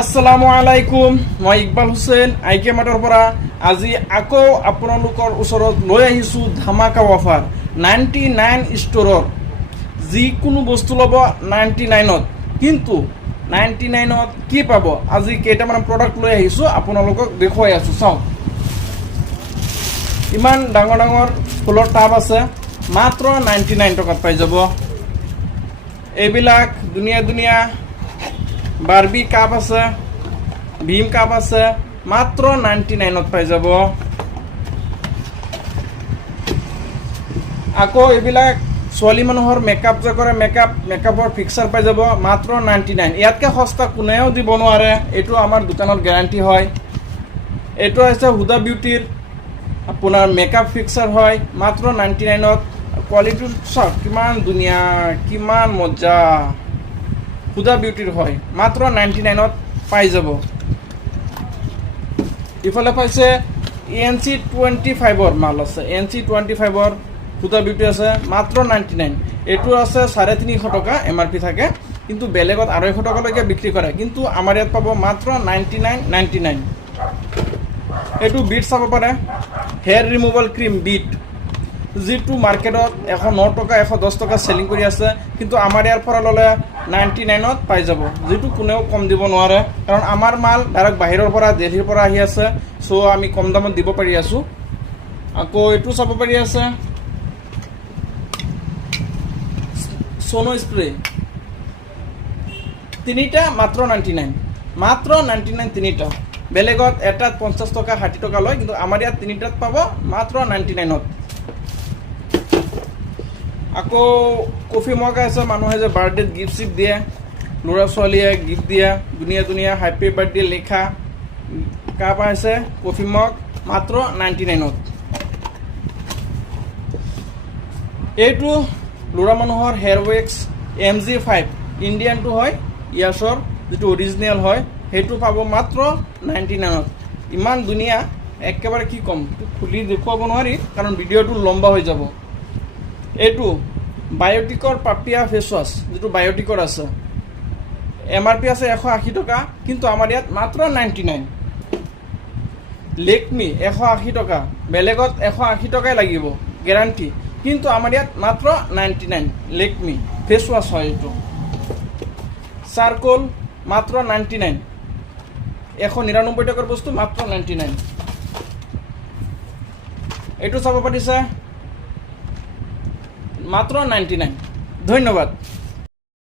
আসসালামু আলাইকুম, মই ইকবাল হুছেইন আইকে মাৰ্টৰ পৰা আজি আকৌ আপোনালোকৰ ওচৰত লৈ আহিছোঁ ধামাকা অফাৰ 99 ষ্ট'ৰৰ। যিকোনো বস্তু ল'ব 99ত, কিন্তু 99ত কি পাব আজি কেইটামান প্ৰডাক্ট লৈ আহিছোঁ আপোনালোকক দেখুৱাই আছোঁ। চাওক, ইমান ডাঙৰ ডাঙৰ ফুলৰ টাব আছে, মাত্ৰ 99 টকাত পাই যাব। এইবিলাক ধুনীয়া ধুনীয়া বাৰ্বি কাপ আছে, ভীম কাপ আছে, মাত্ৰ 99ত পাই যাব। আকৌ এইবিলাক ছোৱালী মানুহৰ মেকআপ যে কৰে, মেকআপৰ ফিক্সাৰ পাই যাব মাত্ৰ 99। ইয়াতকৈ সস্তা কোনেও দিব নোৱাৰে, এইটো আমাৰ দোকানত গেৰাণ্টি হয়। এইটো হৈছে হুদা বিউটিৰ আপোনাৰ মেকআপ ফিক্সাৰ হয়, মাত্ৰ 99ত। কোৱালিটি চাওক কিমান ধুনীয়া, কিমান মজা। হুদা বিউটিৰ হয়, মাত্ৰ 99ত পাই যাব। ইফালে পাইছে NC25ৰ মাল আছে, NC25ৰ হুদা বিউটি আছে, মাত্ৰ 99। এইটো আছে 350 টকা MRP থাকে, কিন্তু বেলেগত 250 টকালৈকে বিক্ৰী কৰে, কিন্তু আমাৰ ইয়াত পাব মাত্ৰ 99। এইটো বিট চাব পাৰে, হেয়াৰ ৰিমুভেল ক্ৰীম বিট, যিটো মাৰ্কেটত 109 টকা 110 টকা চেলিং কৰি আছে, কিন্তু আমাৰ ইয়াৰ পৰা ল'লে 99ত পাই যাব, যিটো কোনেও কম দিব নোৱাৰে। কাৰণ আমাৰ মাল ডাইৰেক্ট বাহিৰৰ পৰা, দিল্লীৰ পৰা আহি আছে, চ' আমি কম দামত দিব পাৰি আছোঁ। আকৌ এইটো চাব পাৰি আছে সোনো স্প্ৰে, তিনিটা মাত্ৰ 99, মাত্ৰ 99 তিনিটা। বেলেগত এটাত 50 টকা 60 টকা লয়, কিন্তু আমাৰ ইয়াত তিনিটাত পাব মাত্ৰ 99ত। আকৌ কফি মগ আছে, মানুহে যে বাৰ্থডেত গিফ্ট চিফ্ট দিয়ে, ল'ৰা ছোৱালীয়ে গিফ্ট দিয়ে, ধুনীয়া ধুনীয়া হেপী বাৰ্থডে লিখা কাপ আছে, কফি মগ মাত্ৰ 99ত। এইটো ল'ৰা মানুহৰ হেয়াৰ ৱেক্স MG5 ইণ্ডিয়ানটো হয়, ইয়াছৰ যিটো অৰিজিনেল হয়, সেইটো পাব মাত্ৰ 99ত। ইমান ধুনীয়া, একেবাৰে কি ক'ম, খুলি দেখুৱাব নোৱাৰি কাৰণ ভিডিঅ'টো লম্বা হৈ যাব। এইটো বায়'টিকৰ পাপিয়া ফেচ ৱাছ, যিটো বায়'টিকৰ আছে, MRP আছে 180 টকা, কিন্তু আমাৰ ইয়াত মাত্ৰ 99। লেকমি 180 টকা, বেলেগত 180 টকাই লাগিব গেৰাণ্টি, কিন্তু আমাৰ ইয়াত মাত্ৰ 99। লেকমি ফেচ ৱাছ হয় এইটো। চাৰ্কল মাত্ৰ 99, 199 টকাৰ বস্তু মাত্ৰ 99। এইটো চাব পাৰিছে মাত্ৰ 99। ধন্যবাদ।